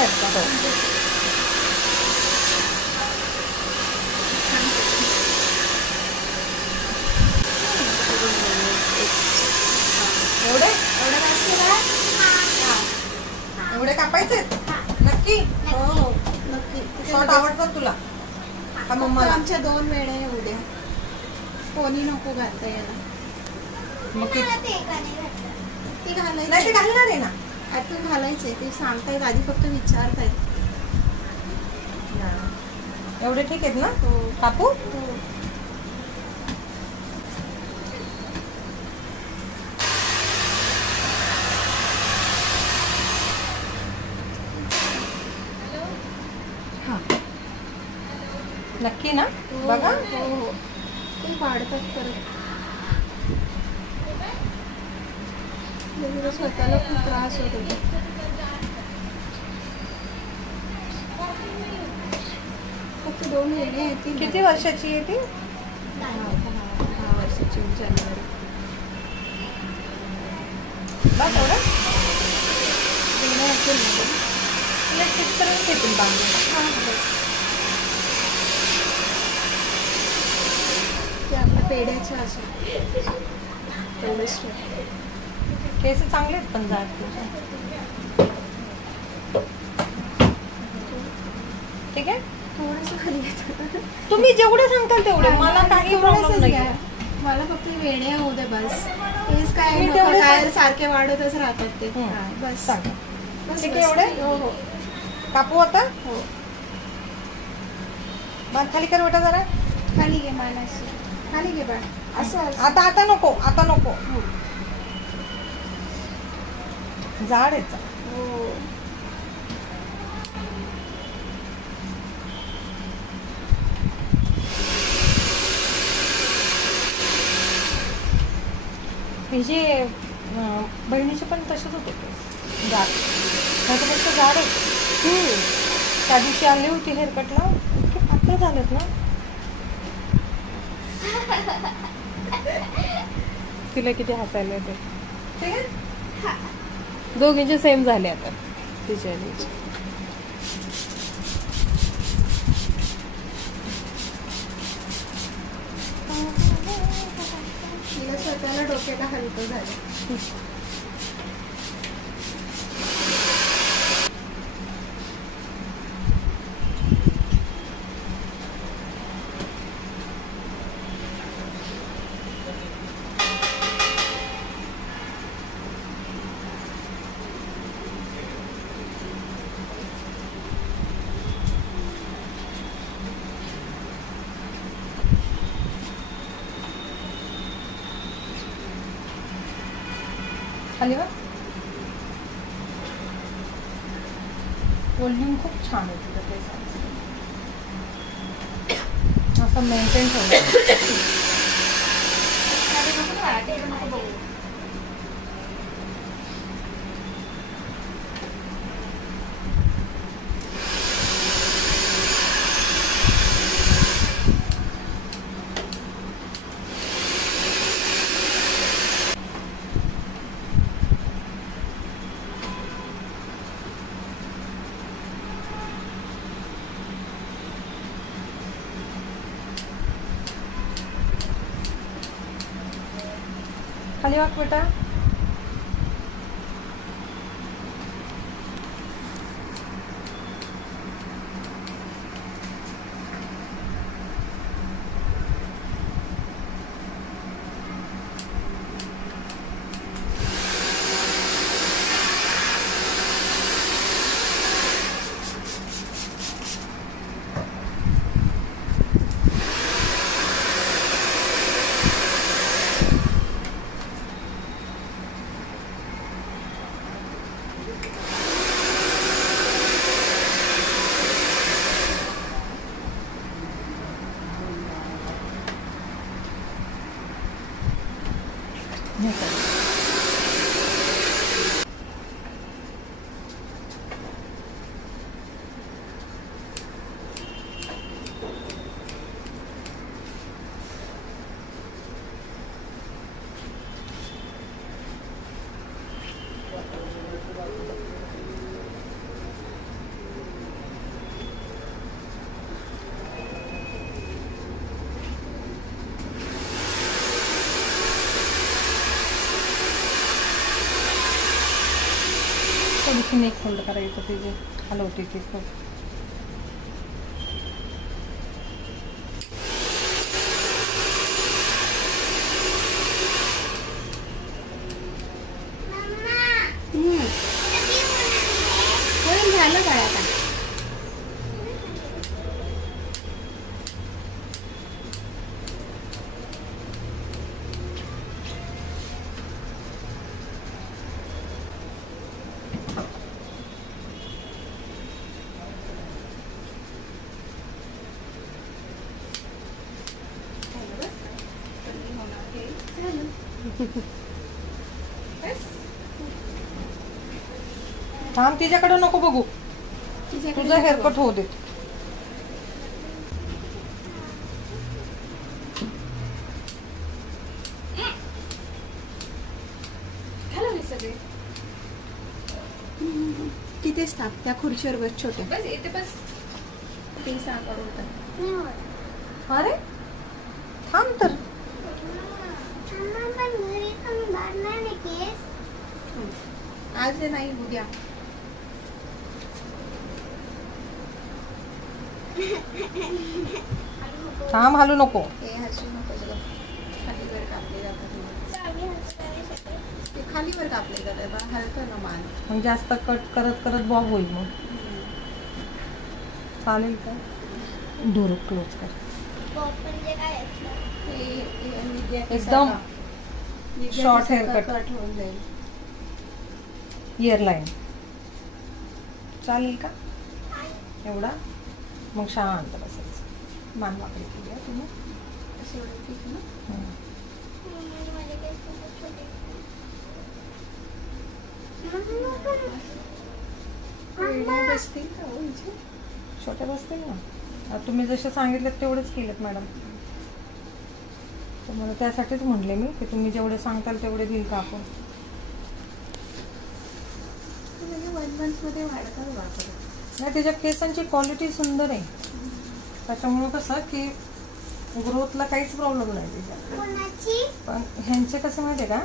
आहेत का? एवढे एवढे कापायचे नक्की? हो नक्की. शॉर्ट आवडतात तुला का मम्माला? आमच्या 2 वेळा येऊ द्या, कोणी नको घालता याला. मग ती नाही ते घालणार आहे ना. तू घालायचंय ते सांगतायत आधी, फक्त विचारतायत. एवढे ठीक आहेत ना? हो कापू? हो. नक्की ना? बघा हो हो. ते वाढतात परत. स्वतःला खूप त्रास होत होता. फक्त 2 वेळे आहेत. किती वर्षाची आहे ती? 10 वर्षाची जानेवारी. बस एवढं वेळा असेल ना इलेक्ट्रिक करून घेतील बांधून. ते आपल्या पेढ्याच्या असे तेवढेच केस चांगले आहेत पण जाड तुझे. ठीक आहे, थोडंसं खाली येतं. तुम्ही जेवढे सांगताल तेवढे, मला काही प्रॉब्लेम नाही. मला फक्त वेण्या होऊ दे बस. केस काय मी नको, तेवढे काय सारखे वाढतच राहतात ते. बस सांगा. बस ठीक आहे, एवढे? हो हो कापू आता? हो. मग खाली कर बेटा जरा. खाली घे मानाशी, खाली घे बाळ. असं आता आता नको, आता नको. हो जाड आहे. हो. जे बहिणीचे पण तसेच होते जाड, त्याच्यापेक्षा जाड आहे. त्या दिवशी आली होती हेअरकटला, इतके पातळ झालेत ना. तिला किती हसायला येते. ठीक आहे, दोघींचे सेम झाले आता तिच्या. तिला स्वतःला डोक्याला हलकं झालं. खाली बघ, व्हॉल्यूम खूप छान आहे तुझं केसांचं, असं मेंटेन ठेवलं. खाली वाक बेटा. थोडीशी नेक होल्ड करायचं ते जे हलवते ते खूप. झालं काय आता? थांब, तिच्याकडे नको बघू, तुझं हेअरकट होऊ दे. तिथेच थांब, त्या खुर्चीवर बस छोट्या. बस इथे बस. ते सांगा. अरे थांब तर. आज नाही, उद्या. थांब, हालू नको. हे हसू नको जरा. खालीवर कापले जातात. ते खालीवर कापले जातात, हलतं ना मान. मग जास्त कट करत करत बॉब होईल. मग चालेल का? डोर क्लोज कर. एकदम शॉर्ट हेअर कट होऊन जाईल. इयर लाईन चालेल का? एवढा मग शांत बसायचं. मान वाकडी केली आहे तुम्ही. असं एवढं ठीक ना? बसतील का हो इथे? छोट्या बसतील ना. तुम्ही जसे सांगितलं तेवढेच केलेत मॅडम. तर मला त्यासाठीच म्हटले मी की तुम्ही जेवढे सांगताल तेवढे देईल का आपण. 1 monthमध्ये वाढतात वापर. नाही, त्याच्या केसांची क्वालिटी सुंदर आहे. त्याच्यामुळं कसं की ग्रोथला काहीच प्रॉब्लेम नाही त्याच्यात. पण ह्यांचे कसं माहिती आहे का?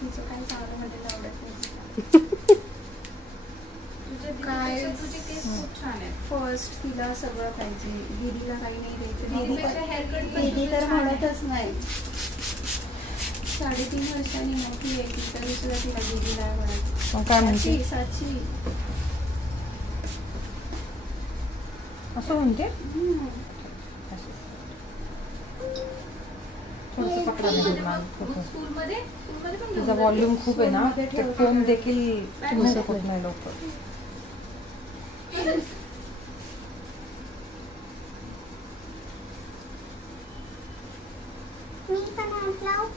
तिचं काही चांगलं म्हणजे आवडत नाही. काय खूप छान आहे. फर्स्ट तिला सगळं पाहिजे, दीदीला काही नाही द्यायचं. दीदी तर म्हणतच नाही. 3.5 वर्षांनी मोठी आहे ती, तरी सुद्धा तिला दीदीला म्हणत. मग काय म्हणते? साची असं म्हणते. थोडंसं पकडा नाही मान. तिचा व्हॉल्यूम खूप आहे ना, ते कोम देखील मिसत होत नाही लवकर.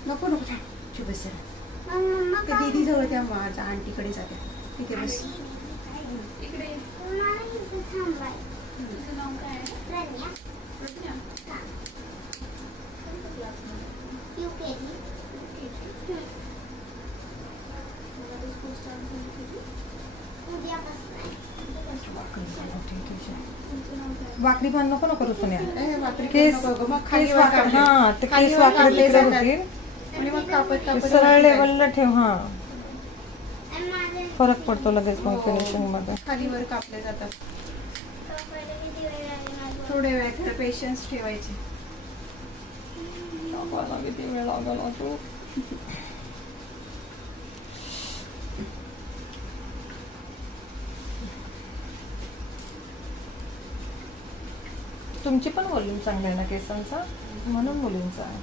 नको नको चुप बस. दीदी जवळ त्या माझ्या आंटीकडे जाते. तिथे बस. इकडे वाकडी बांध नको ना करू सोन्या. केस हा, ते केस वाकडे तिकडे होतील. आणि मग कापत कापत सरळ लेवलला ठेव. हा, फरक पडतो लगेच मग फिनिशिंग मध्ये. खालीवर कापले जातात. थोडे वेळ थोडं पेशन्स ठेवायचे. किती वेळ लागला तू. तुमची पण व्हॉल्यूम चांगला आहे ना केसांचा, म्हणून मुलींचा आहे.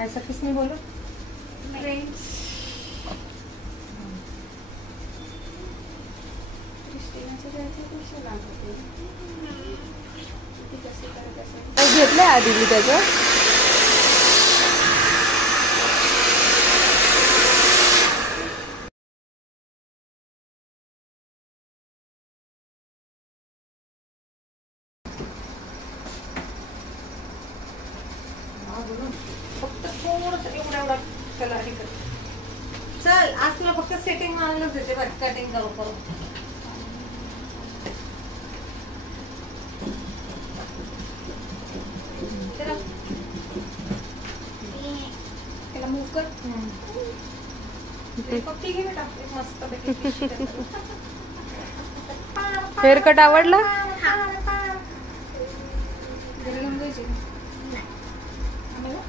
ऐसा किसने बोला? फ्रेंड्स क्रिस्टिनाच्या जायचं कशी लागत ती कशी करत असेल. घेतलंय आधी मी त्याचं. फक्त थोडस एवढा त्याला हे कर. चल आज तुला फक्त सेटिंग मारायलाच देते बघ, कटिंग करू करू. त्याला मूव कर. फक्त घे बेटा एक मस्त पैकी. हेअरकट आवडला? घरी घेऊन जायची. आम्हाला